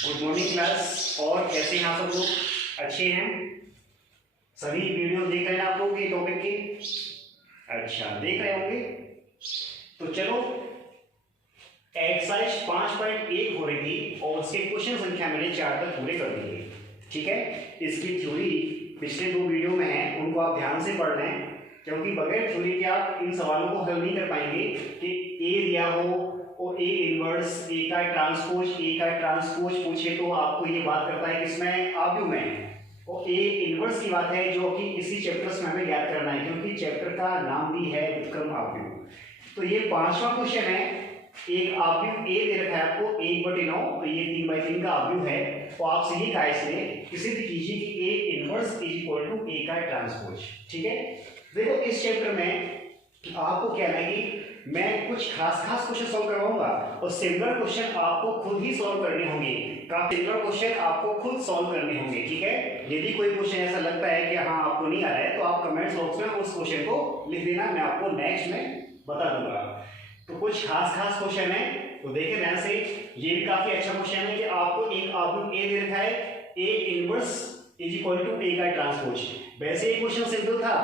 Good morning class. और कैसे हैं आप सब लोग? अच्छे हैं? सभी वीडियो देख रहे हैं आप लोग के टॉपिक के? अच्छा, देख रहे होंगे। तो चलो, एक्सरसाइज 5.1 हो रही थी और उसके क्वेश्चन संख्या मैंने 4 तक पूरे कर दिए। ठीक है, इसकी थ्योरी पिछले 2 वीडियो में है, उनको आप ध्यान से पढ़ लें, क्योंकि बगैर थ्योरी के आप इन सवालों को हल नहीं कर पाएंगे कि ए दिया हो और ए इनवर्स, ए का ट्रांसपोज पूछे तो आपको ये बात करता है किसमें? आव्यूह में। और ए इनवर्स की बात है जो कि इसी चैप्टर में हमें ज्ञात करना है, क्योंकि चैप्टर का नाम भी है व्युत्क्रम आव्यूह। तो ये 5वां क्वेश्चन है। एक आव्यूह ए दे रखा है आपको 1/9, तो ये 3/3 का आव्यूह है। तो आपसे ये कहा इसने कि सिद्ध कीजिए कि A inverse is equal to A का ट्रांसपोज। ठीक है, देखो इस चैप्टर में आपको क्या लगी, मैं कुछ खास क्वेश्चन सॉल्व करवाऊंगा और सिमिलर क्वेश्चन आपको खुद ही सॉल्व करने होंगे। काफी सिमिलर क्वेश्चन आपको खुद सॉल्व करने होंगे। ठीक है, यदि कोई क्वेश्चन ऐसा लगता है कि हाँ आपको नहीं आ रहा है तो आप कमेंट्स बॉक्स में उस क्वेश्चन को लिख देना, मैं आपको नेक्स्ट में बता दूंगा। तो कुछ खास क्वेश्चन है, तो देखिए ध्यान से। ये भी काफी अच्छा क्वेश्चन है कि आपको एक आव्यूह ए दे रखा है, A inverse is equal to A का ट्रांसपोज। वैसे ये क्वेश्चन सिंपल था,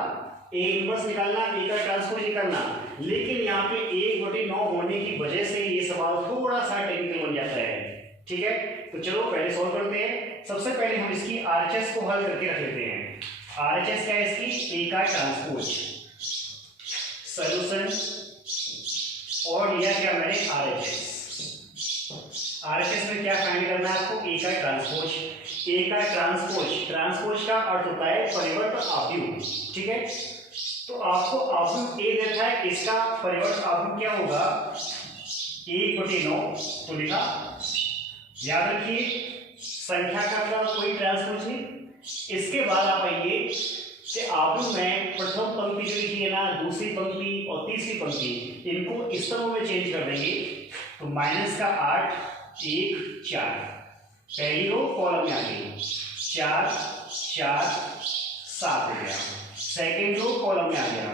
ए इनवर्स निकालना, ए का ट्रांसपोज निकालना, लेकिन यहाँ पे 1/9 होने की वजह से ये सवाल थोड़ा सा टेक्निकल बन जाता है। ठीक है, तो चलो पहले सॉल्व करते हैं। सबसे पहले हम इसकी आरएचएस को हल करके रख लेते हैं। आरएचएस क्या है इसकी? ए का ट्रांसपोज। सॉल्यूशन और लिया क्या मैंने? आरएचएस। आरएचएस में क्या फाइंड करना है आपको? ए का ट्रांसपोज। ए का ट्रांसपोज का अर्थ होता है परिवर्त आव्यूह। ठीक है, तो आपको आव्यूह ए देखा है, इसका परिवर्त आव्यूह क्या होगा? 1/9। तो लिखा, याद रखिए संख्या का कोई ट्रांसपोज नहीं। इसके बाद आप आइए कि आव्यूह में प्रथम पंक्ति जो लिखी है ना, दूसरी पंक्ति और तीसरी पंक्ति, इनको इस तरह में चेंज कर देंगे। तो -8 1 4 पहली रो कॉलम में आ गई, 4 4 7 हो गया। सेकेंड रो कॉलम में आ गया।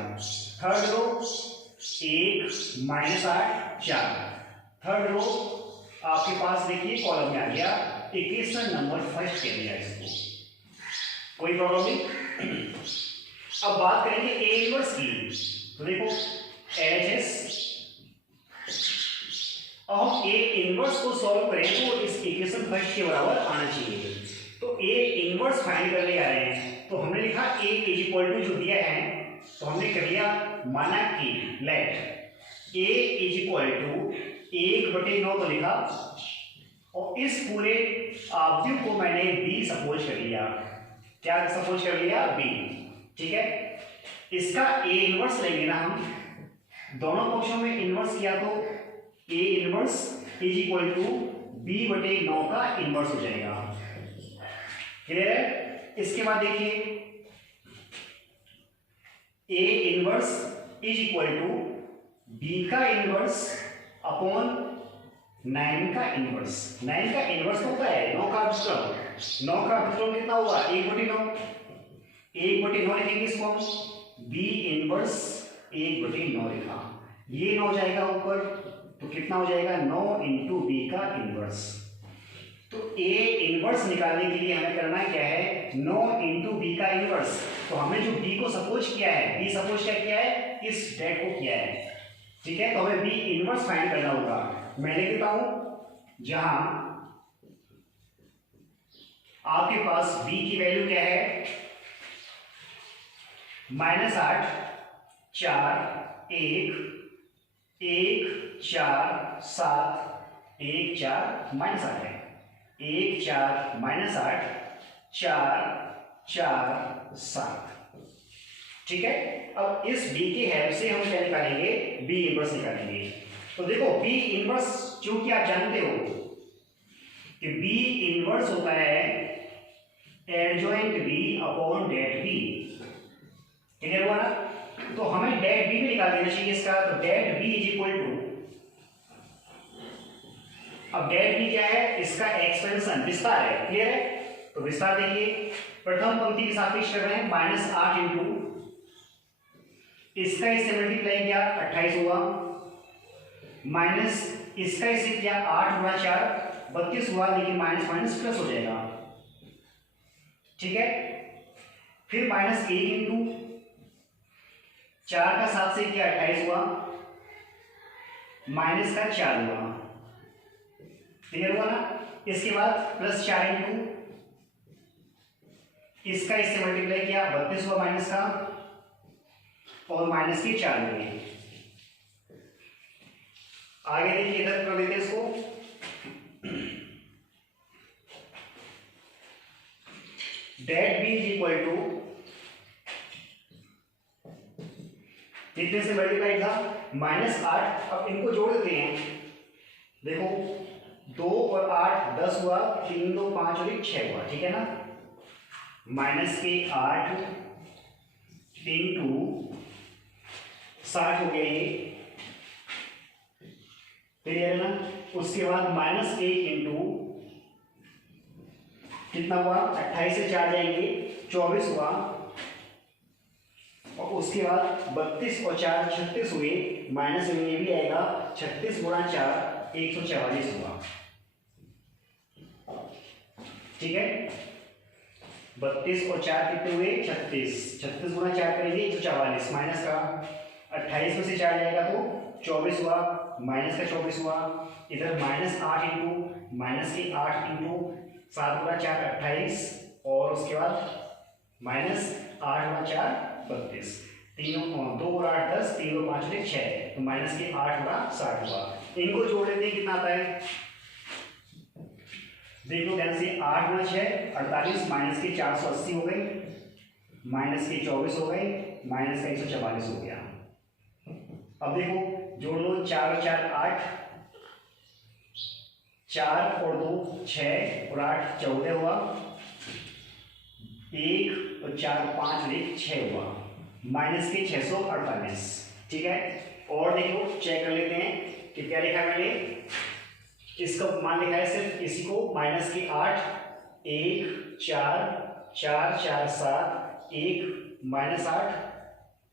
Third row 1 -8 4। थर्ड रो आपके पास देखिए कॉलम में आ गया। इक्वेशन नंबर फर्स्ट कह दिया इसको, कोई प्रॉब्लम नहीं। अब बात करेंगे ए इनवर्स की। तो देखो एलएचएस, अब हम ए इनवर्स को सॉल्व करें तो इस इक्वेशन फर्स्ट के बराबर आना चाहिए। तो ए इनवर्स फाइंड करने जा रहे हैं, तो हमने लिखा ए इज इक्वल टू जो दिया है, तो हमने कर लिया माना कि let A is equal to 1/9 तो लिखा, और इस पूरे आव्यूह को मैंने बी सपोज कर लिया। क्या सपोज कर लिया? बी। ठीक है, इसका ए इनवर्स लेंगे ना हम, दोनों पक्षों में इनवर्स किया तो A inverse is equal to b/9 का इनवर्स हो जाएगा। क्लियर है? इसके बाद देखिए A inverse is equal to B का इनवर्स अपॉन 9 का इनवर्स। 9 का इनवर्स होता है 9 का व्युत्क्रम। 9 का व्युत्क्रम कितना होगा? 1/9। 1/9 लिखेंगे इसको हम, बी इनवर्स 1/9 लिखा, ये 9 जाएगा ऊपर, तो कितना हो जाएगा? 9 इंटू बी का इनवर्स। तो ए इनवर्स निकालने के लिए हमें करना क्या है? 9 इंटू बी का इनवर्स। तो हमने जो बी को सपोज किया है, बी सपोज क्या किया है? इस डेट को किया है। ठीक है, तो हमें बी इनवर्स फाइंड करना होगा। मैं लिख देता हूं, जहां आपके पास बी की वैल्यू क्या है? -8 4 1 1 4 7 1 4 -8 है। 1 4 -8 4 4 7। ठीक है, अब इस b की हेल्प से हम क्या निकालेंगे? b इनवर्स निकालेंगे। तो देखो b इनवर्स चूंकि आप जानते हो कि b इनवर्स होता है adjoint b upon det b। Clear हुआ ना? तो हमें डेट b में निकाल देना चाहिए इसका। तो det b is equal to, अब डेट b क्या है? इसका एक्सपेंशन, विस्तार है। क्लियर है? तो विस्तार देखिए, प्रथम पंक्ति के सापेक्ष कर रहे हैं, -8 इंटू इसका इससे मल्टीप्लाई किया 28 हुआ, माइनस इसका इसे किया 8 गुणा 4 32 हुआ, लेकिन माइनस माइनस प्लस हो जाएगा, ठीक है। फिर -1 इंटू 4 का 7 से किया 28 हुआ, माइनस का 4 हुआ, क्लियर हुआ ना। इसके बाद +4 इंटू इसका इससे मल्टीप्लाई किया 32 हुआ माइनस का, और माइनस के 4 हुए। आगे देखिए, इधर कर देते हैं इसको। Det B is equal to कितने से मल्टीप्लाई था, -8। अब इनको जोड़ देते हैं, देखो 2 और 8 10 हुआ, 3 2 5 और 1 6 हुआ, ठीक है ना। -8 इंटू 60 हो गया ये, क्लियर है ना। उसके बाद -1 इंटू कितना हुआ, 28 से 4 जाएंगे 24 हुआ, और उसके बाद 32 और 4 36 हुए, माइनस में ये भी आएगा, 36 गुणा 4 144 हुआ, ठीक है। 32 और 4 कितने हुए, 36, 36 गुणा 4 करेंगे 144, माइनस का 28 में से 4 जाएगा तो 24 हुआ, माइनस का 24 हुआ। इधर -8 इंटू माइनस के 8 इंटू 7 गुणा 4 28, और उसके बाद -8 गुणा 4 32, 2 और 8 10, 3 और 5 और 6, तो माइनस के 8 गुणा 60 हुआ। इनको जोड़ लेते हैं, कितना आता है, देख लो ध्यान से। 8 गुणा 6 48, माइनस के 480 हो गए, माइनस के 24 हो गए, माइनस का 144 हो गया। अब देखो जोड़ लो, 4 और 4 8, 4 और 2 6 और 8 14 हुआ, 1 और 4 5 और 1 6 हुआ, माइनस के 648, ठीक है। और देखो चेक कर लेते हैं कि क्या लिखा है मैंने, इसका मान लिखा है सिर्फ इसी को, माइनस के 8 1 4 4 4 7 1 -8,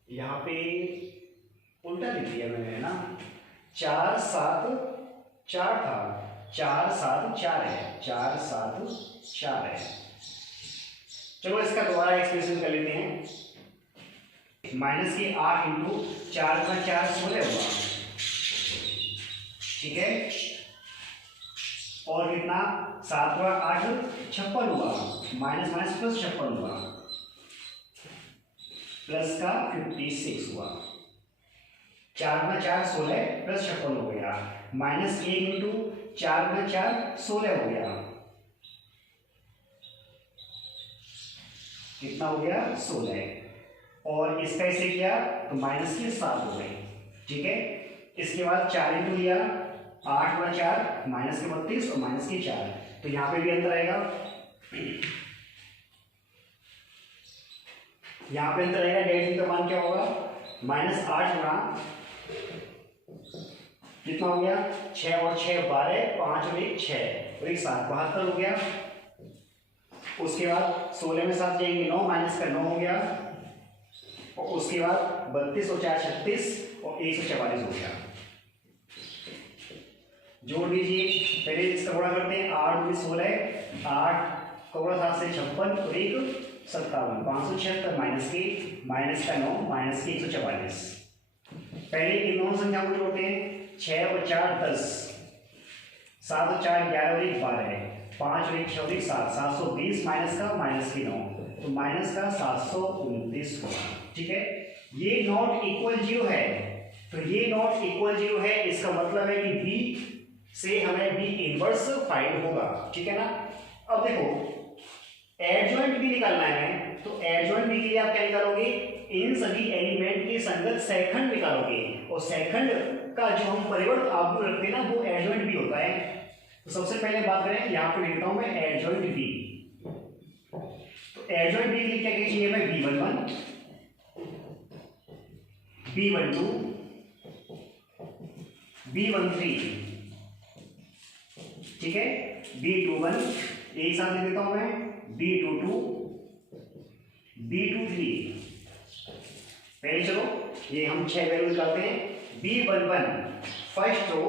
यहाँ पे उल्टा लिख दिया मैंने, है ना। 4 7 4 था, 4 7 4 है, 4 7 4 है। चलो इसका दोबारा एक्सप्रेशन कर लेते हैं। माइनस के 8 इंटू 4 का 4 16 हुआ, ठीक है। और कितना, 7 का 8 56 हुआ, माइनस माइनस प्लस 56 हुआ, प्लस का 56 हुआ। 4 का 4 16 प्लस 56 हो गया, -1 इंटू 4 का 4 16 हो गया, कितना हो गया 16, और इसका इसे किया तो माइनस के 7 हो गए, ठीक है। इसके बाद 4 इंटू लिया, 8 गुणा 4 माइनस के 32 और माइनस के 4, तो यहाँ पे भी अंतर आएगा, यहाँ पे अंतर आएगा। डेट का मान क्या होगा, -8 गुणा कितना हो गया, 6 और 6 12, 5 और 1 6 और 1 7 72 हो गया। उसके बाद 16 में 7 जाएंगे 9, माइनस का 9 हो गया, और उसके बाद 32 और 4 36 और 144 हो गया। जोड़ दीजिए, पहले इसका गुणा करते हैं, 8 में 16, 8 का गुणा 7 से 56 और 1 57, 576 माइनस के, माइनस का 9, माइनस के 144। पहले इन दोनों संख्या को जोड़ते हैं, 6 और 4 10, 7 और 4 11 और 1 12, 5 और 1 6 और 1 7, 720 माइनस का, माइनस के 9, तो माइनस का 729 होगा, ठीक है। ये नॉट इक्वल 0 है, तो ये नॉट इक्वल 0 है, इसका मतलब है कि बी से हमें बी इनवर्स फाइंड होगा, ठीक है ना। अब देखो एडजॉइंट भी निकालना है, तो एडजॉइंट बी के लिए आप क्या निकालोगे, इन सभी एलिमेंट के संगत सेकंड निकालोगे, और सेकंड का जो हम परिवर्त आव्यूह रखते हैं ना, वो एडजॉइंट बी होता है। तो सबसे पहले बात करें, यहाँ पे लिखता हूं मैं एडजॉइंट बी। तो एडजॉइंट बी के लिए क्या चाहिए हमें, b11 b12 b13, ठीक है। b21 एक साथ लिख देता हूं मैं, b22 b23। पहले चलो ये हम 6 वैल्यू निकालते हैं। b11 first row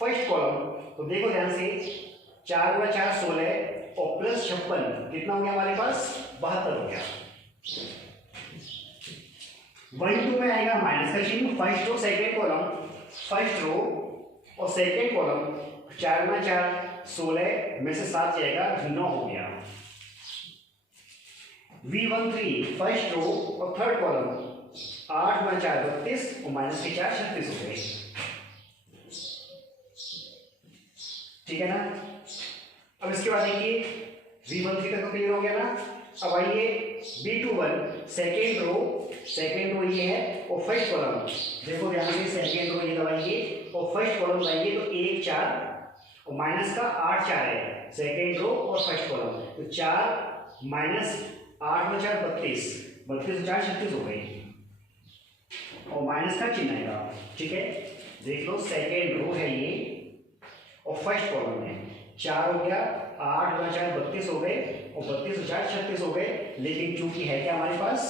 first column, तो देखो ध्यान से, 4 गुणा 4 16 और प्लस 56 कितना हो गया हमारे पास 72 हो गया। 1 2 में आएगा माइनस का चिन्ह, first row second column, first row और सेकेंड कॉलम 4 गुणा 4 16 में से 7 जाएगा 9 हो गया। V13 फर्स्ट रो और थर्ड कॉलम 8 गुणा 4 32 और माइनस के 4 36 हो गए। ठीक है ना। अब इसके बाद देखिए V13 तक तो क्लियर हो गया ना। अब आइए B21 सेकेंड रो ये है और फर्स्ट कॉलम देखो ध्यान से सेकेंड रो ये दबाइए और फर्स्ट कॉलम लाइए तो 1 4 और माइनस का 8 4 है सेकेंड रो और फर्स्ट कॉलम तो 4 माइनस 8 में 4 32 32 4 36 हो गई और माइनस का चिन्ह आएगा। ठीक है देख लो सेकेंड रो है ये और फर्स्ट कॉलम है 4 हो गया 8 गुणा 4 32 हो गए और 32 4 36 हो गए, लेकिन चूंकि है क्या हमारे पास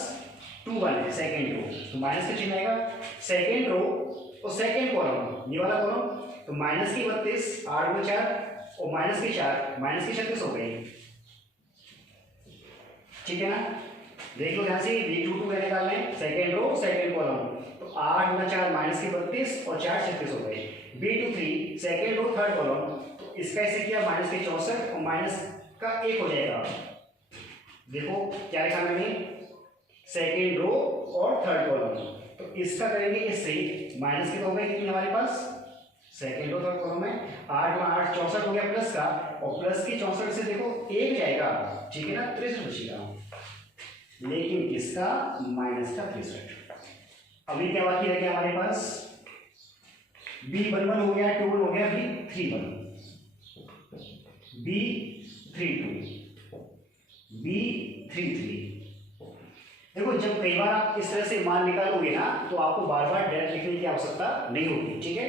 2 1 है सेकेंड रो तो माइनस का चिन्ह आएगा। सेकेंड रो और सेकेंड कॉलम ये वाला कॉलम तो माइनस की 32 8 गुणा 4 और माइनस की 4 माइनस की 36 हो गई। ठीक है ना। देख लो ध्यान से B22 का निकालना है सेकेंड रो सेकेंड कॉलम तो 8 गुणा 4 माइनस की 32 और 4 36 हो गए। B23 second row third column तो इसका ऐसे किया माइनस के 64 और माइनस का 1 हो जाएगा। देखो क्या लिखा मैंने सेकेंड रो और थर्ड कॉलम तो इसका करेंगे इससे माइनस के तो हो गए कितने हमारे पास सेकेंड रो थर्ड कॉलम में 8 गुणा 8 64 हो गया प्लस का और प्लस की 64 से देखो 1 जाएगा। ठीक है ना 63 बचेगा लेकिन किसका माइनस का 63। अभी क्या बाकी रह गया हमारे पास B11 हो गया 2 हो गया B31 B32 B33। देखो जब कई बार आप इस तरह से मान निकालोगे ना तो आपको बार बार डायरेक्ट लिखने की आवश्यकता नहीं होगी। ठीक है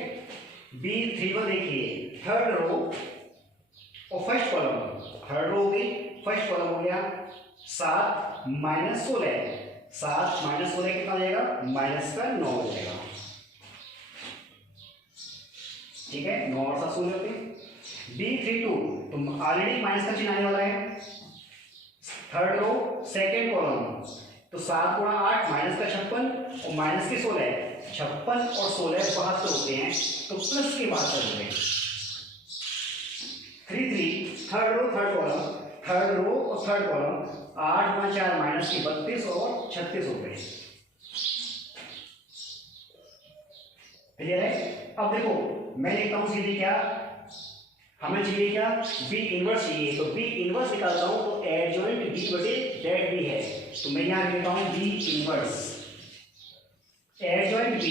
B31 देखिए थर्ड रो और फर्स्ट कॉलम थर्ड रो हो गई फर्स्ट कॉलम हो गया 7 माइनस 16 7 माइनस 16 कितना हो जाएगा माइनस का 9 हो जाएगा। ठीक है 9 और 7 16 होते हैं। B32 तो ऑलरेडी माइनस का चिन्ह आने वाला है थर्ड रो सेकेंड कॉलम तो 7 गुणा 8 माइनस का 56 और माइनस के 16 56 और 16 72 होते हैं तो प्लस के 72 हो गए। 33 थर्ड रो थर्ड और थर्ड कॉलम 8 गुणा 4 माइनस की 32 और 36 हो गए। क्लियर है। अब देखो मैं लिखता हूं सीधे क्या हमें चाहिए क्या B इनवर्स चाहिए तो B इनवर्स निकालता हूं तो एडजॉइंट B बटे डेड B है तो मैं यहां लिखता हूं B inverse adjoint B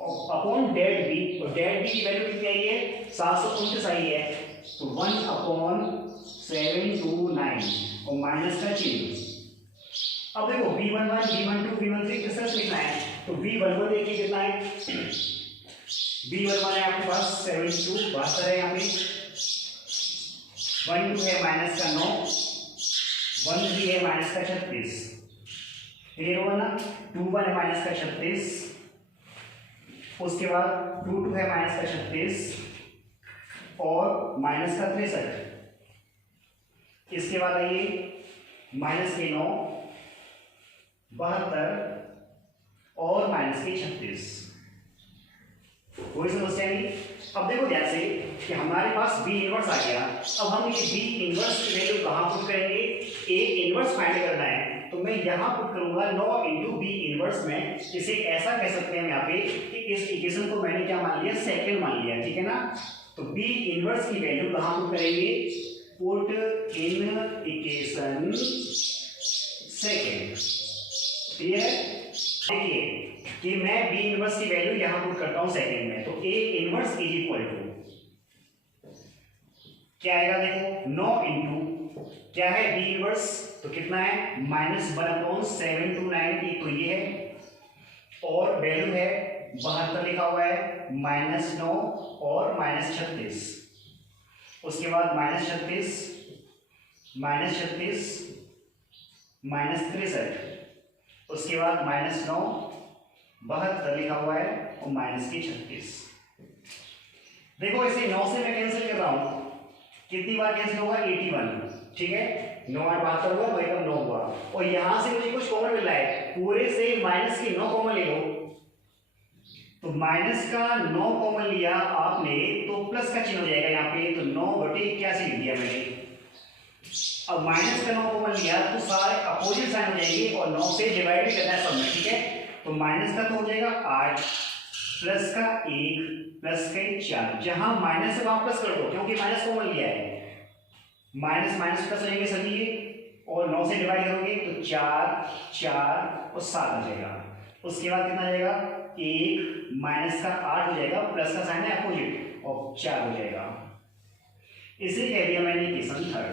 upon dead B और डेड B की वैल्यू कितनी आई है 729 आई है तो 1 अपॉन 729 और माइनस का चिन्ह। अब देखो B11 B12 B13 किस तरह से लिखना है तो B11 देखिए कितना है B11 है आपके पास 72 72 है यहाँ पे 12 है माइनस का 9 13 है माइनस का 36 क्लियर होगा ना 21 है माइनस का 36 उसके बाद 22 है माइनस का 36 और माइनस का 63 इसके बाद आइए माइनस के 9 72 और माइनस के 36 कोई समस्या नहीं। अब देखो जैसे कि हमारे पास B इनवर्स आ गया अब हम ये B इनवर्स की वैल्यू कहां पुट करेंगे A इनवर्स फाइंड करना है तो मैं यहां पुट करूंगा 9 into B इनवर्स में इसे ऐसा कह सकते हैं यहाँ पे कि इस इक्वेशन को मैंने क्या मान लिया सेकंड मान लिया। ठीक है ना तो B इनवर्स की वैल्यू कहां पुट करेंगे put in equation second. Clear है। देखिए कि मैं B इनवर्स की वैल्यू यहां पुट करता हूं सेकंड में तो A inverse is equal to क्या आएगा देखो 9 इंटू क्या है B इनवर्स तो कितना है -1/729 एक तो ये है और वैल्यू है 72 लिखा हुआ है -9 और -36 उसके बाद -36 -63 उसके बाद -9 72 लिखा हुआ है और माइनस की 36। देखो इसे 9 से मैं कैंसिल कर रहा हूं कितनी बार कैंसिल होगा 81, ठीक है 9 8 72 हुआ, 9 1 9 हुआ। और यहां से मुझे कुछ कॉमन मिल रहा है, पूरे से माइनस के 9 कॉमन ले लो, तो माइनस का 9 कॉमन लिया आपने तो प्लस का चिन्ह हो जाएगा यहाँ पे, तो 9/81 लिख दिया मैंने। अब माइनस का 9 कॉमन लिया तो सारे अपोजिट साइन हो जाएंगे और 9 से डिवाइड भी करना है सब में, ठीक है। तो माइनस का तो हो जाएगा 8, प्लस का 1, प्लस का 4, जहां माइनस से वहां प्लस कर दो क्योंकि माइनस कॉमन लिया है, माइनस माइनस प्लस हो जाएंगे सभी ये, और 9 से डिवाइड करोगे तो 4 4 और 7 आ जाएगा। उसके बाद कितना आ जाएगा 1 माइनस का 8 हो जाएगा, प्लस का साइन है अपोजिट और 4 हो जाएगा। इसे कह दिया मैंने इक्वेशन थर्ड।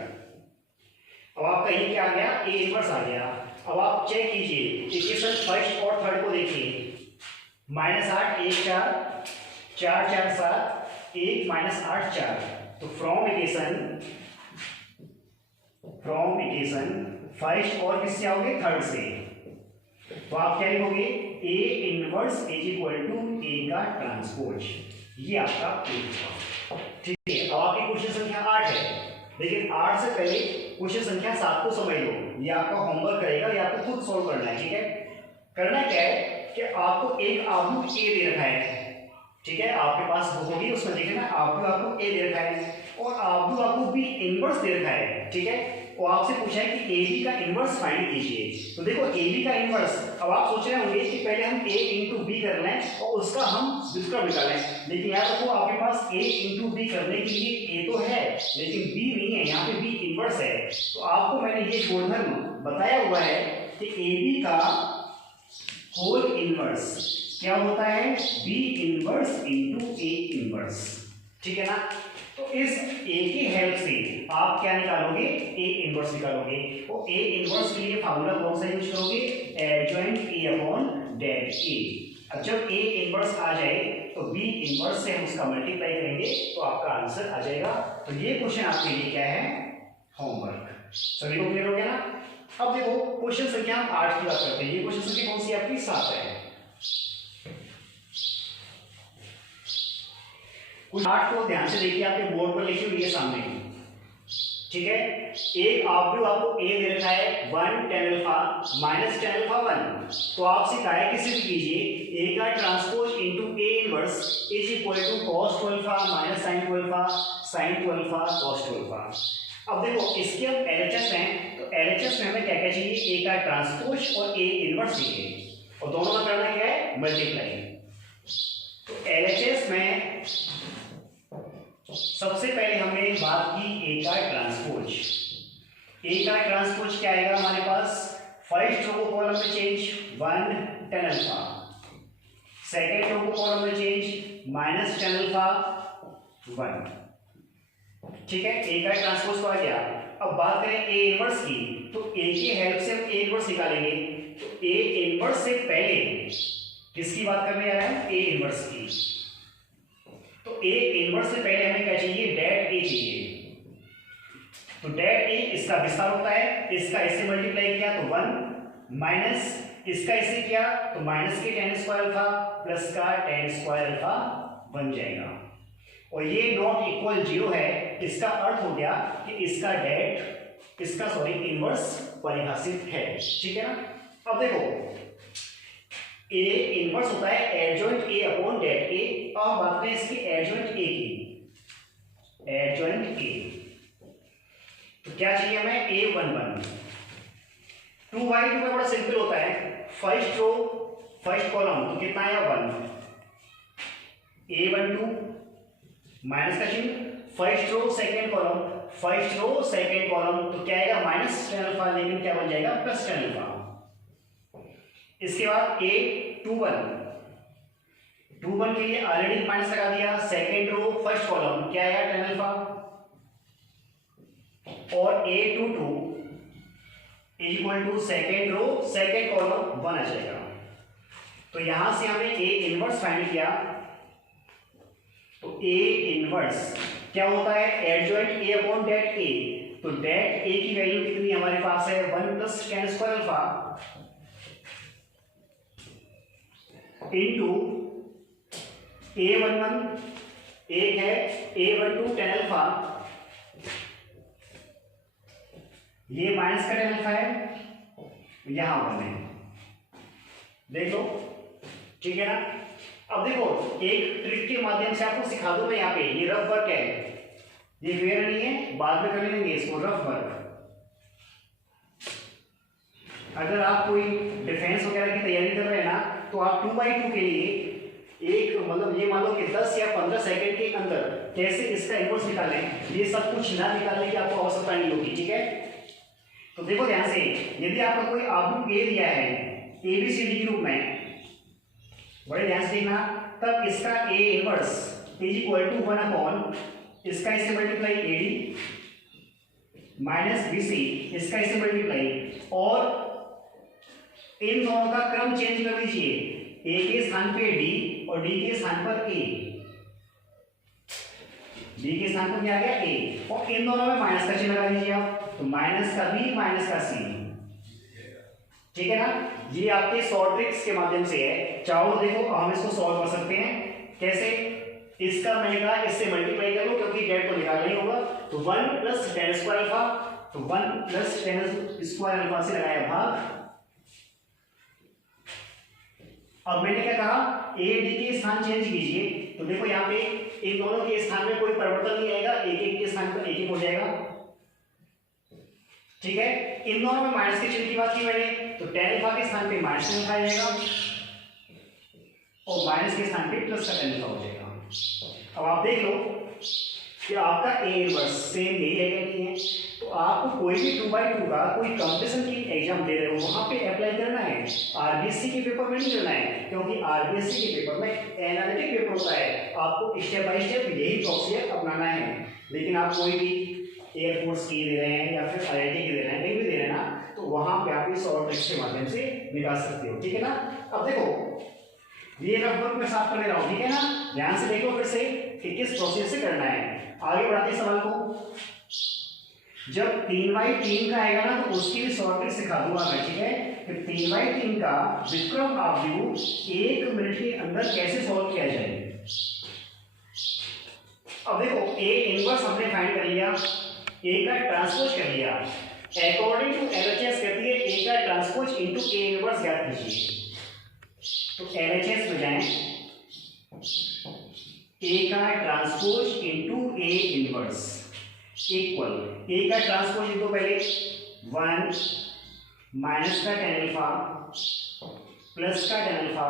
अब आपका ये क्या आ गया, ए इनवर्स आ गया। अब आप चेक कीजिए इक्वेशन फर्स्ट और थर्ड को देखिए, -8 1 4 4 4 7 1 -8 4। तो फ्रॉम इक्वेशन फर्स्ट और किससे आओगे, थर्ड से। तो आप क्या लिखोगे, A inverse is equal to A का ट्रांसपोज, ये आपका होगा, ठीक है। अब आपकी क्वेश्चन संख्या 8 है, लेकिन 8 से पहले क्वेश्चन संख्या 7 को समझ लो, ये आपका होमवर्क रहेगा, ये आपको खुद सॉल्व करना है, ठीक है। करना क्या है कि आपको एक आव्यूह ए दे रखा है, ठीक है, आपके पास बुक होगी उसमें देखना आव्यूह आपको ए दे रखा है और आव्यूह आपको बी इनवर्स दे रखा है, ठीक है। और आपसे पूछा है कि ए बी का इनवर्स फाइंड कीजिए। तो देखो ए बी का इनवर्स, अब आप सोच रहे होंगे कि पहले हम ए इंटू बी कर लें और उसका हम व्युत्क्रम निकालें, लेकिन याद रखो आपके पास ए इंटू बी करने के लिए ए तो है लेकिन बी नहीं है, यहाँ पे बी इनवर्स है। तो आपको मैंने ये गुणधर्म बताया हुआ है कि ए बी का होल इनवर्स क्या होता है, B inverse into A inverse, ठीक है ना। तो इस ए की हेल्प से आप क्या निकालोगे, ए इनवर्स निकालोगे। तो ए इनवर्स के लिए फार्मूला कौन सा यूज करोगे, एडजॉइंट ए अपॉन डेट ए। अब जब ए इनवर्स आ जाए तो बी इनवर्स से हम उसका मल्टीप्लाई करेंगे तो आपका आंसर आ जाएगा। तो ये क्वेश्चन आपके लिए क्या है, होमवर्क। सभी को क्लियर हो गया ना। अब देखो क्वेश्चन संख्या हम 8 की बात करते हैं, ये क्वेश्चन संख्या कौन सी आपकी 7 है। कुछ 8 को ध्यान से देखिए, आपके बोर्ड पर लिखी हुई है सामने, ठीक है। एक आव्यूह आपको ए दे रखा है 1 tan alpha minus tan alpha 1। तो आपसे कहा है किसी भी कीजिए ए का transpose into A inverse is equal to cos 2 alpha minus sin 2 alpha sin 2 alpha cos 2 alpha. अब देखो इसके हम एलएचएस हैं, तो एलएचएस में हमें क्या क्या चाहिए, ए का ट्रांसपोज और ए इनवर्स चाहिए, और दोनों का करना क्या है, मल्टीप्लाई। तो एलएचएस में सबसे पहले हमने बात की ए का ट्रांसपोज। ए का ट्रांसपोज क्या आएगा हमारे पास, फर्स्ट रो को कॉलम में change 1 tan alpha, second row को कॉलम में चेंज माइनस tan अल्फा 1, ठीक है। ए का ट्रांसपोज तो आ गया। अब बात करें ए इनवर्स की, तो ए की हेल्प से हम ए इनवर्स निकालेंगे। तो ए इनवर्स से पहले किसकी बात करने आ रहे हैं, ए इनवर्स की। तो ए इनवर्स से पहले हमें क्या चाहिए, डेट ए चाहिए। तो डेट ए इसका विस्तार होता है, इसका इससे मल्टीप्लाई किया तो 1 माइनस इसका इससे किया तो माइनस के tan स्क्वायर अल्फा प्लस का tan स्क्वायर अल्फा बन जाएगा। और ये नॉट इक्वल 0 है, इसका अर्थ हो गया कि इसका डेट इनवर्स परिभाषित है, ठीक है ना। अब देखो ए इनवर्स होता है एडजॉइंट ए अपॉन डेट ए। अब बात करें इसकी एडजॉइंट ए की, एडजॉइंट ए तो क्या चाहिए हमें, A11 2/2 में बड़ा सिंपल होता है, फर्स्ट रो फर्स्ट कॉलम तो कितना आया 1, A12 माइनस का चिन्ह, फर्स्ट रो सेकेंड कॉलम तो क्या आएगा माइनस tan अल्फा, लेकिन क्या बन जाएगा प्लस tan अल्फा। इसके बाद A21 के लिए ऑलरेडी माइनस लगा दिया, सेकेंड रो फर्स्ट कॉलम क्या आया tan अल्फा, और A22 equal to second row second column 1 आ जाएगा। तो यहां से हमने ए इनवर्स फाइंड किया। तो ए इनवर्स क्या होता है, एडजॉइंट ए अपॉन डेट ए। तो डेट ए की वैल्यू कितनी हमारे पास है 1 plus tan square alpha into A11 एक है A12 tan अल्फा ये माइनस का tan अल्फा है, यहां 1 है, देख लो, ठीक है ना। अब देखो एक ट्रिक के माध्यम से आपको सिखा दूं मैं, यहाँ पे ये रफ वर्क है, ये फेयर नहीं है, बाद में कर लेंगे इसको रफ वर्क। अगर आप कोई डिफेंस वगैरह की तैयारी कर रहे हैं ना, तो आप 2/2 के लिए एक मतलब ये मान लो कि 10 या 15 सेकंड के अंदर कैसे इसका इनवर्स निकालें, ये सब कुछ ना निकालने की आपको आवश्यकता नहीं होगी, ठीक है। तो देखो ध्यान से, यदि आपको कोई आव्यूह ए दिया है ABCD के रूप में, बड़े ध्यान से देखना, तब इसका A inverse is equal to 1 upon इसका इसे मल्टीप्लाई AD माइनस BC इसका इसे मल्टीप्लाई, और इन दोनों का क्रम चेंज कर दीजिए, A के स्थान पे D और D के स्थान पर A, D के स्थान पर क्या आ गया A, और इन दोनों में माइनस का चिन्ह लगा दीजिए आप, तो माइनस का B माइनस का C, ठीक है ना। ये आपके शॉर्ट ट्रिक्स के माध्यम से है। चाहो देखो हम इसको सॉल्व कर सकते हैं, कैसे, इसका मैंने कहा इससे मल्टीप्लाई कर लो क्योंकि डेट तो निकालना ही होगा, तो 1 प्लस tan स्क्वायर अल्फा, तो 1 प्लस tan स्क्वायर अल्फा से लगाया भाग। अब मैंने क्या कहा, A D के स्थान चेंज कीजिए, तो देखो यहाँ पे इन दोनों के स्थान में कोई परिवर्तन नहीं आएगा, एक एक के स्थान पर एक एक हो जाएगा, ठीक है। इन दोनों में माइनस के चिन्ह की बात की मैंने, तो tan अल्फा के स्थान पे माइनस tan अल्फा आ जाएगा और माइनस के स्थान पे प्लस का tan अल्फा हो जाएगा। अब आप देख लो कि आपका A इनवर्स सेम यही है कि नहीं है, तो आपको कोई भी 2/2 का कोई कंपटीशन की एग्जाम दे रहे हो वहां पे अप्लाई करना है, RBSc के पेपर में नहीं करना है, क्योंकि RBSc के पेपर में एनालिटिक पेपर होता है, आपको स्टेप बाय स्टेप यही प्रोसीजर अपनाना है। लेकिन आप कोई भी एयरफोर्स की दे रहे हैं या फिर IIT की दे रहे हैं, कहीं भी दे रहे हैं ना, तो वहां पे आप इस शॉर्ट ट्रिक्स के माध्यम से निकाल सकते हो, ठीक है ना। अब देखो ये रफ वर्क में साफ कर ले रहा हूं, ठीक है ना, ध्यान से देखो फिर से कि किस प्रोसेस से करना है। आगे बढ़ाते हैं सवाल को, जब 3/3 का आएगा ना, तो उसकी भी शॉर्ट ट्रिक सिखा दूंगा मैं, ठीक है। कि 3/3 का विक्रम आव्यूह 1 मिनट के अंदर कैसे सॉल्व किया जाए। अब देखो A इनवर्स हमने फाइंड कर लिया, A का ट्रांसपोज कर लिया, अकॉर्डिंग टू LHS कहती है A का ट्रांसपोज इनटू A इनवर्स ज्ञात कीजिए। तो LHS में जाएं, A का transpose into A inverse equal, A का ट्रांसपोज इनटू पहले 1 माइनस का tan अल्फा प्लस का tan alpha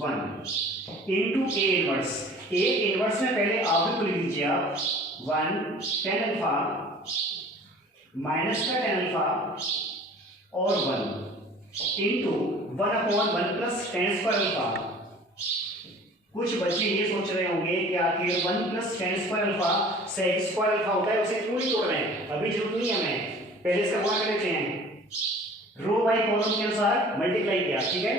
1 into A inverse. A inverse में पहले आप लिख लीजिए आप 1 tan अल्फा माइनस का tan अल्फा और 1 into 1/1 plus tan square alpha. कुछ बच्चे ये सोच रहे होंगे कि आखिर 1 plus tan square alpha sec square alpha होता है, उसे क्यों नहीं तोड़ रहे हैं, अभी जरूरत नहीं है, हमें पहले इसका गुणा कर लेते हैं, रो बाई कॉलम के अनुसार मल्टीप्लाई किया, ठीक है।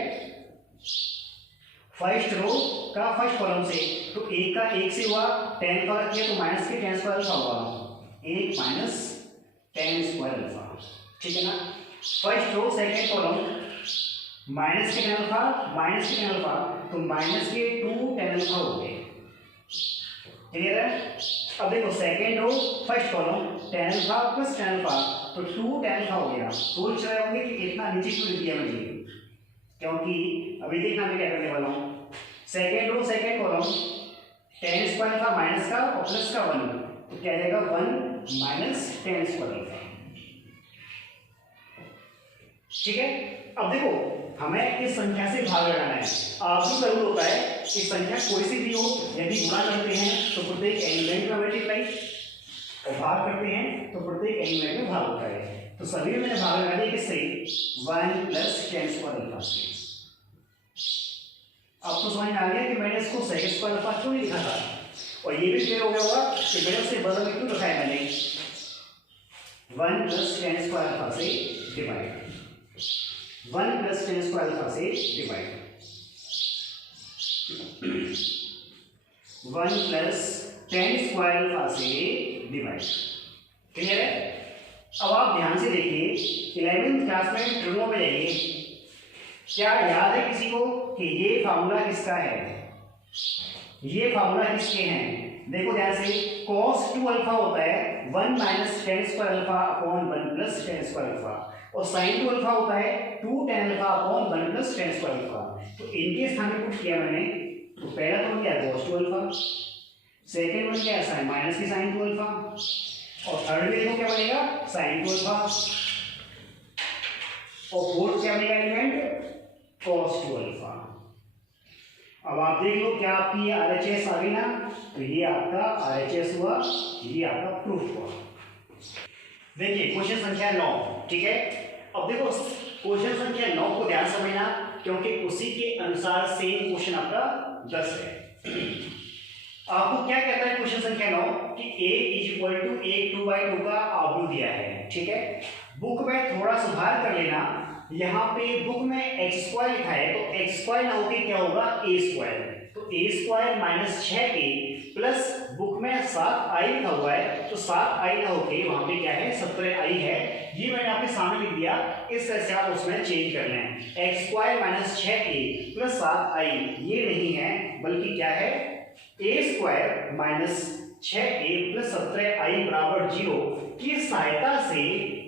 फर्स्ट रो का फर्स्ट कॉलम से, तो 1 का 1 से हुआ, tan अल्फा रख दिया तो माइनस के tan स्क्वायर अल्फा हुआ, 1 माइनस tan स्क्वायर अल्फा, ठीक है ना। First row second column, minus के tan अल्फा माइनस के tan अल्फा, तो माइनस के 2 tan अल्फा हो गए, क्लियर है। अब देखो second row first column tan alpha plus tan alpha, तो 2 tan अल्फा हो गया। सोच रहे होंगे कि इतना नीचे क्यों लिख दिया मुझे, क्योंकि अभी देखना मैं क्या करने वाला हूँ। Second row second column tan square alpha minus का और प्लस का 1, तो क्या जाएगा 1 माइनस tan स्क्वायर अल्फा, ठीक है। अब देखो हमें इस संख्या से भाग लगाना है। आपको जरूर होता है कि संख्या कोई सी भी हो, यदि गुणा करते हैं तो प्रत्येक एलिमेंट में मल्टीप्लाई, और भाग करते हैं तो प्रत्येक एलिमेंट में भाग होता है। तो सभी में मैंने भाग लगा दिया किससे, 1 प्लस tan स्क्वायर अल्फा से। अब तो समझ में आ गया कि मैंने इसको sec स्क्वायर अल्फा क्यों नहीं लिखा था, और ये भी क्लियर हो गया होगा कि मैंने उसे बदल के क्यों लिखा है, मैंने 1 प्लस tan स्क्वायर अल्फा से divide, 1 plus tan square alpha से divide, 1 plus tan square alpha से डिवाइड, क्लियर है। अब आप ध्यान से देखिए 11th क्लास में ट्रिग्नो में जाइए, क्या याद है किसी को कि ये फार्मूला किसका है, ये फार्मूला किसके हैं, देखो ध्यान से, cos 2 अल्फा होता है 1 minus ten square alpha upon 1 plus ten square alpha, और sin 2 अल्फा होता है 2 tan alpha upon 1 plus ten square alpha. तो इनके स्थान पे पुट किया मैंने, तो पहला तो क्या है cos 2 अल्फा, सेकंड वन क्या है sin माइनस की sin 2 अल्फा, और थर्ड में देखो क्या बनेगा sin 2 अल्फा, और फोर्थ क्या बनेगा एलिमेंट cos 2 अल्फा। अब आप देख लो क्या आपकी RHS आ गई ना, तो ये आपका RHS हुआ, ये आपका प्रूफ हुआ। देखिए क्वेश्चन संख्या 9, ठीक है। अब देखो क्वेश्चन संख्या 9 को ध्यान समझना, क्योंकि उसी के अनुसार सेम क्वेश्चन आपका 10 है। आपको क्या कहता है क्वेश्चन संख्या 9 कि a = a 2/2 का आव्यूह दिया है, ठीक है। बुक में थोड़ा सुधार कर लेना, यहाँ पे बुक में x² लिखा है, तो x² ना होके क्या होगा a², तो a² minus 6a plus book में 7i लिखा हुआ है, तो 7i ना होके वहां पे क्या है 17i है। ये मैंने आपके सामने लिख दिया, इस तरह से आप उसमें चेंज कर लें। x² minus 6a plus 7i ये नहीं है, बल्कि क्या है a² minus 6a plus 17i बराबर 0 की सहायता से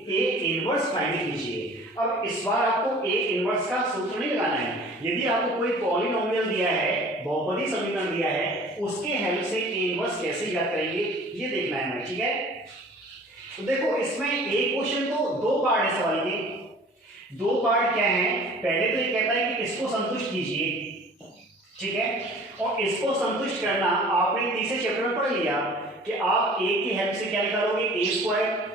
a इनवर्स फाइंड कीजिए। अब इस बार आपको a इनवर्स का सूत्र नहीं लगाना है। यदि आपको कोई पॉलिनोमियल दिया है, बहुपदी समीकरण दिया है, उसके हेल्प से a इनवर्स कैसे ज्ञात करेंगे ये देखना है हमें, ठीक है। तो देखो इसमें एक क्वेश्चन तो दो पार्ट है सवाल के। दो पार्ट क्या है, पहले तो ये कहता है कि इसको संतुष्ट कीजिए, ठीक है, और इसको संतुष्ट करना आपने तीसरे चैप्टर में पढ़ लिया कि आप a की हेल्प से क्या निकालोगे, a²,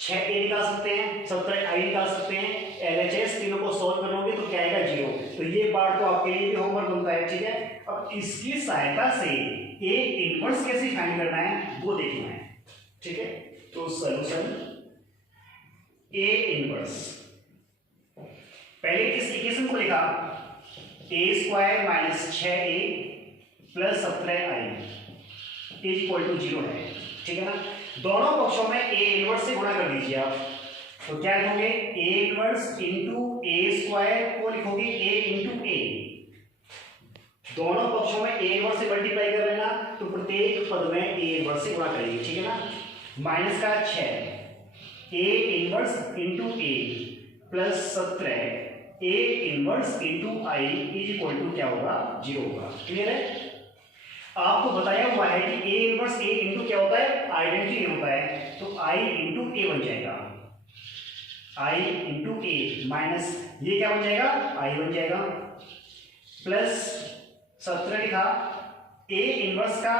6a निकाल सकते हैं, 17i निकाल सकते हैं, LHS तीनों को सॉल्व करोगे तो क्या आएगा 0। तो ये पार्ट तो आपके लिए भी होमवर्क बनता है, ठीक है। अब इसकी सहायता से a इनवर्स कैसे फाइंड करना है वो देखना है, ठीक है। तो सॉल्यूशन a इनवर्स, पहले इस इक्वेशन को लिखा a² minus 6a plus 17i = 0 है, ठीक है ना। दोनों पक्षों में a इनवर्स से गुणा कर दीजिए आप, तो क्या लिखोगे a इनवर्स इंटू a² को लिखोगे a इंटू a। दोनों पक्षों में a इनवर्स से मल्टीप्लाई कर लेना, तो प्रत्येक पद में a इनवर्स से गुणा करेंगे, ठीक है ना। माइनस का 6 a inverse into a plus 17 a inverse into i = क्या होगा 0 होगा, क्लियर है। आपको बताया हुआ है कि a इनवर्स a इंटू क्या होता है आइडेंटिटी होता है, तो i इंटू a बन जाएगा, i इंटू a माइनस ये क्या बन जाएगा i बन जाएगा, प्लस 17 लिखा a इनवर्स का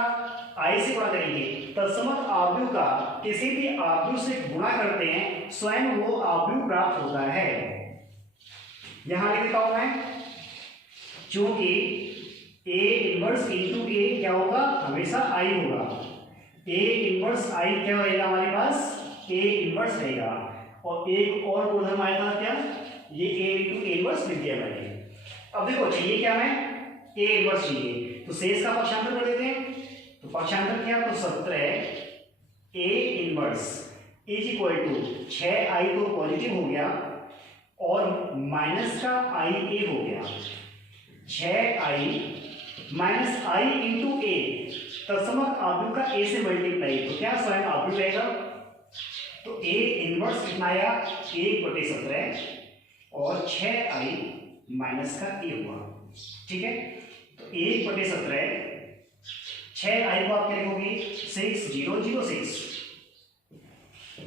i से गुणा करेंगे, तत्समक आव्यूह का किसी भी आव्यूह से गुणा करते हैं स्वयं वो आव्यूह प्राप्त होता है। यहां लिख देता हूं मैं, चूंकि a इनवर्स इंटू a क्या होगा हमेशा i होगा, a इनवर्स i क्या होगा हमारे पास a इनवर्स रहेगा, और एक और गुणधर्म आया था क्या, ये a इंटू a इनवर्स लिख दिया मैंने। अब देखो चाहिए क्या हमें a इनवर्स चाहिए, तो शेष का पक्षांतर कर देते हैं, तो पक्षांतर किया तो 17 a इनवर्स = 6i तो पॉजिटिव हो गया और माइनस का i a हो गया, 6i minus i into a, तत्समक आव्यूह का a से मल्टीप्लाई, तो क्या स्वयं आव्यूह रहेगा, तो a इनवर्स कितना आया 1/17 और 6i माइनस का a हुआ, ठीक है। तो 1/17 6i को आप क्या लिखोगे 6006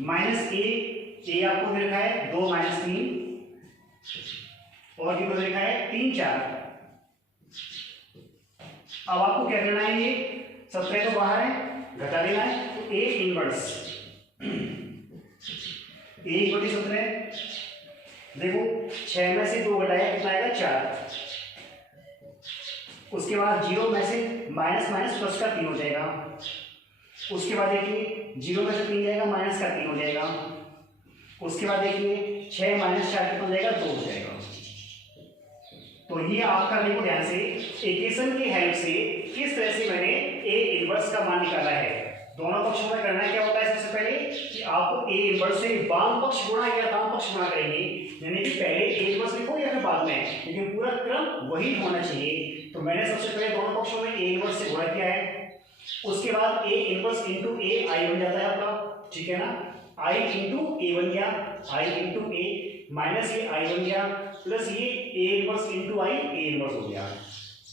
माइनस a आपको दे रखा है 2 - 3 और कितना दे रखा है 3 4। अब आपको क्या करना है, ये 17 तो बाहर है घटा देना है, तो a इनवर्स 1/17 देखो 6 में से 2 घटाया कितना आएगा 4, उसके बाद 0 में से माइनस माइनस प्लस का 3 हो जाएगा, उसके बाद देखिए 0 में से 3 जाएगा माइनस का 3 हो जाएगा, उसके बाद देखिए 6 माइनस 4 कितना हो जाएगा 2 हो जाएगा। तो ये आपका देखो ध्यान से इक्वेशन की हेल्प से किस तरह से मैंने a इनवर्स का मान निकाला है। दोनों पक्षों में करना क्या होता है, सबसे पहले कि आपको a इनवर्स से वाम पक्ष गुणा या दाम पक्ष गुणा करेंगे, यानी कि पहले a इनवर्स लिखो या फिर बाद में, लेकिन पूरा क्रम वही होना चाहिए। तो मैंने सबसे पहले दोनों पक्षों में a इनवर्स से गुणा किया है, उसके बाद a इनवर्स इंटू ए आई बन जाता है आपका, ठीक है ना, i इंटू ए बन गया, i इंटू ए माइनस ये i बन गया, प्लस ये a inverse into I, a inverse हो गया।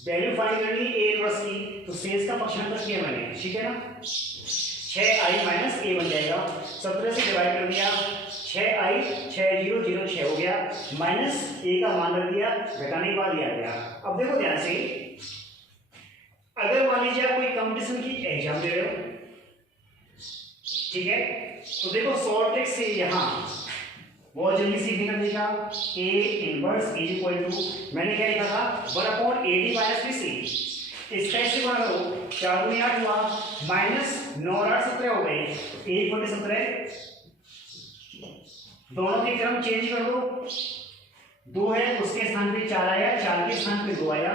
वैल्यू फाइंड करनी a इनवर्स की, तो शेष का पक्षांतर किया मैंने, ठीक है ना, 6i माइनस a बन जाएगा, 17 से डिवाइड कर दिया, 6i 6 0 0 6 हो गया, माइनस a का मान रख दिया, घटाने के बाद दिया गया। अब देखो ध्यान से, अगर मान लीजिए आप कोई कंपटीशन की एग्जाम दे रहे हो, ठीक है, तो देखो शॉर्ट ट्रिक से यहाँ बहुत जल्दी सीखने का तरीका, a inverse is equal to, मैंने क्या लिखा था 1/80 माइनस bc, इसका ऐसे बना लो, 4 दूनी 8 हुआ, माइनस 9 और 8 17 हो गए, 1/17, दोनों के क्रम चेंज कर दो, 2 है उसके स्थान पे 4 आया, 4 के स्थान पे 2 आया,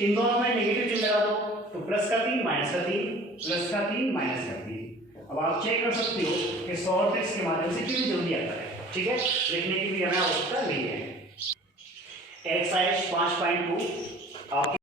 इन दोनों में नेगेटिव चिन्ह लगा दो, तो प्लस का 3 माइनस का 3, प्लस का 3 माइनस का 3। अब आप चेक कर सकते हो कि शॉर्ट ट्रिक्स के माध्यम से कितनी जल्दी आता है, ठीक है, लिखने की भी हमें आवश्यकता नहीं है। एक्सरसाइज 5.2 आपके